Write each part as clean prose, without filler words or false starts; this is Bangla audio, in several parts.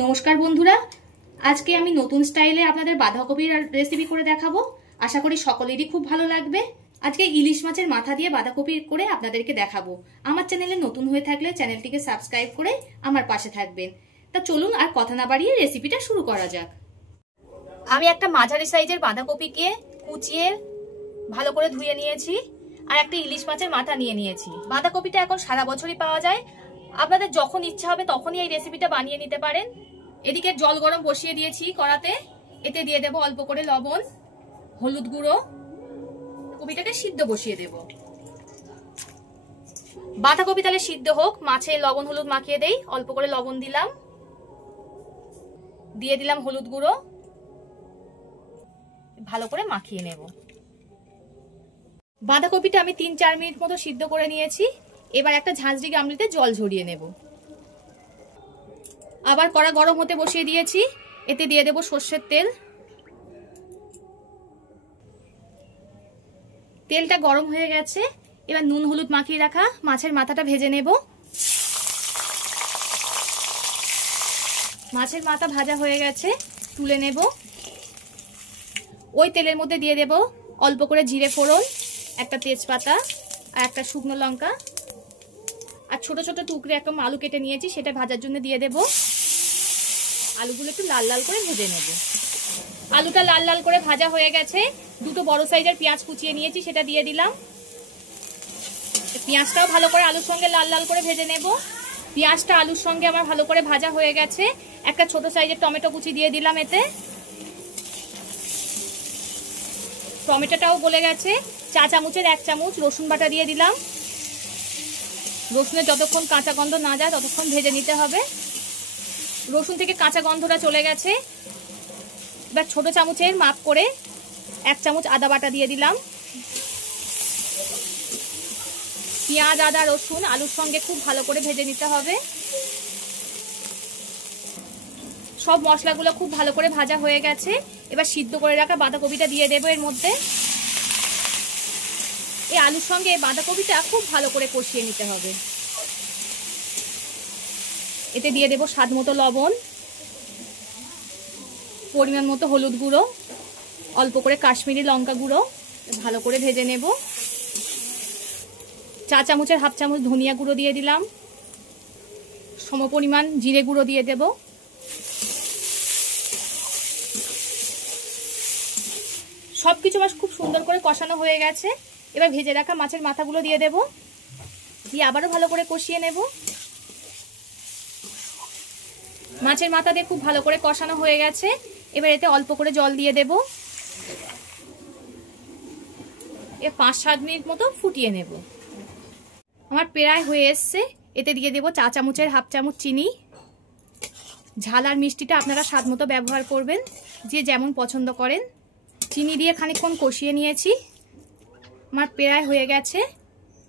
নমস্কার বন্ধুরা, আজকে আমি নতুন স্টাইলে আপনাদের বাঁধাকপির রেসিপি করে দেখাবো। আশা করি সকলেরই খুব ভালো লাগবে। আজকে ইলিশ মাছের মাথা দিয়ে বাঁধাকপি করে আপনাদেরকে দেখাবো। আমার চ্যানেলে নতুন হয়ে থাকলে চ্যানেলটিকে সাবস্ক্রাইব করে আমার পাশে থাকবেন। তা চলুন আর কথা না বাড়িয়ে রেসিপিটা শুরু করা যাক। আমি একটা মাঝারি সাইজের বাঁধাকপিকে কুচিয়ে ভালো করে ধুয়ে নিয়েছি আর একটা ইলিশ মাছের মাথা নিয়ে নিয়েছি। বাঁধাকপিটা এখন সারা বছরই পাওয়া যায়, আপনাদের যখন ইচ্ছা হবে তখনই এই রেসিপিটা বানিয়ে নিতে পারেন। এদিকে জল গরম বসিয়ে দিয়েছি কড়াতে, এতে দিয়ে দেব অল্প করে লবণ, হলুদ গুঁড়ো, কপিটাকে সিদ্ধ বসিয়ে দেব। বাঁধাকপি তাহলে সিদ্ধ হোক, মাছে লবণ হলুদ মাখিয়ে দেই। অল্প করে লবণ দিলাম, দিয়ে দিলাম হলুদ গুঁড়ো, ভালো করে মাখিয়ে নেব। বাঁধাকপিটা আমি 3-4 মিনিট মতো সিদ্ধ করে নিয়েছি। এবার একটা ঝাঁঝরি গামলিতে জল ঝরিয়ে নেব। আবার কড়া গরম হতে বসিয়ে দিয়েছি, এতে দিয়ে দেব সর্ষের তেল। তেলটা গরম হয়ে গেছে, এবার নুন হলুদ মাখিয়ে রাখা মাছের মাথাটা ভেজে নেব। মাছের মাথা ভাজা হয়ে গেছে, তুলে নেব। ওই তেলের মধ্যে দিয়ে দেব অল্প করে জিরে ফোড়ন, একটা তেজপাতা আর একটা শুকনো লঙ্কা, আর ছোট ছোট টুকরে একটা আলু কেটে নিয়েছি, সেটা ভাজার জন্য দিয়ে দেব। আলুগুলো একটু লাল লাল করে ভেজে নেব। আলুটা লাল লাল করে ভাজা হয়ে গেছে, দুটো বড় সাইজের পেঁয়াজ কুচিয়ে নিয়েছি, সেটা দিয়ে দিলাম। পেঁয়াজটাও ভালো করে আলুর সঙ্গে লাল লাল করে ভেজে নেব। পেঁয়াজটা আলুর সঙ্গে আমার ভালো করে ভাজা হয়ে গেছে, একটা ছোট সাইজের টমেটো কুচি দিয়ে দিলাম এতে। টমেটোটাও গলে গেছে। চা চামচের 1 চামচ রসুন বাটা দিয়ে দিলাম। রসুনের যতক্ষণ কাঁচা গন্ধ না যায় ততক্ষণ ভেজে নিতে হবে। রসুন থেকে কাঁচা গন্ধটা চলে গেছে। এবার ছোট চামচের মাপ করে 1 চামচ আদা বাটা দিয়ে দিলাম। পেঁয়াজ আদা রসুন আলুর সঙ্গে খুব ভালো করে ভেজে নিতে হবে। সব মশলাগুলো খুব ভালো করে ভাজা হয়ে গেছে। এবার সিদ্ধ করে রাখা বাঁধাকপিটা দিয়ে দেবো এর মধ্যে। এই আলুর সঙ্গে বাঁধাকপিটা খুব ভালো করে কষিয়ে নিতে হবে। এতে দিয়ে দেব স্বাদ মতো লবণ, পরিমাণ মতো হলুদ গুঁড়ো, অল্প করে কাশ্মীরি লঙ্কা গুঁড়ো, ভালো করে ভেজে নেব। চা চামচের 1/2 চামচ ধনিয়া গুঁড়ো দিয়ে দিলাম। সমপরিমাণ জিরে গুঁড়ো দিয়ে দেব। সবকিছু আমার খুব সুন্দর করে কষানো হয়ে গেছে। এবার ভেজে রাখা মাছের মাথাগুলো দিয়ে দেব, দিয়ে আবারও ভালো করে কষিয়ে নেব। মাছের মাথা দিয়ে খুব ভালো করে কষানো হয়ে গেছে। এবার এতে অল্প করে জল দিয়ে দেব। 5-7 মিনিট মতো ফুটিয়ে নেব। আমার প্রায় হয়ে এসছে। এতে দিয়ে দেব চা চামচের 1/2 চামচ চিনি। ঝাল আর মিষ্টিটা আপনারা স্বাদ মতো ব্যবহার করবেন, যে যেমন পছন্দ করেন। চিনি দিয়ে খানিকক্ষণ কষিয়ে নিয়েছি। আমার প্রায় হয়ে গেছে।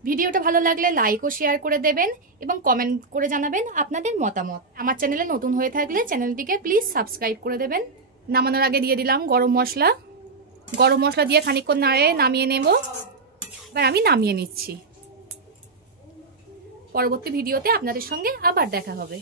ভিডিওটা ভালো লাগলে লাইক ও শেয়ার করে দেবেন এবং কমেন্ট করে জানাবেন আপনাদের মতামত। আমার চ্যানেলে নতুন হয়ে থাকলে চ্যানেলটিকে প্লিজ সাবস্ক্রাইব করে দেবেন। নামানোর আগে দিয়ে দিলাম গরম মশলা। গরম মশলা দিয়ে খানিকক্ষণ নাড়ে নামিয়ে নেব। এবার আমি নামিয়ে নিচ্ছি। পরবর্তী ভিডিওতে আপনাদের সঙ্গে আবার দেখা হবে।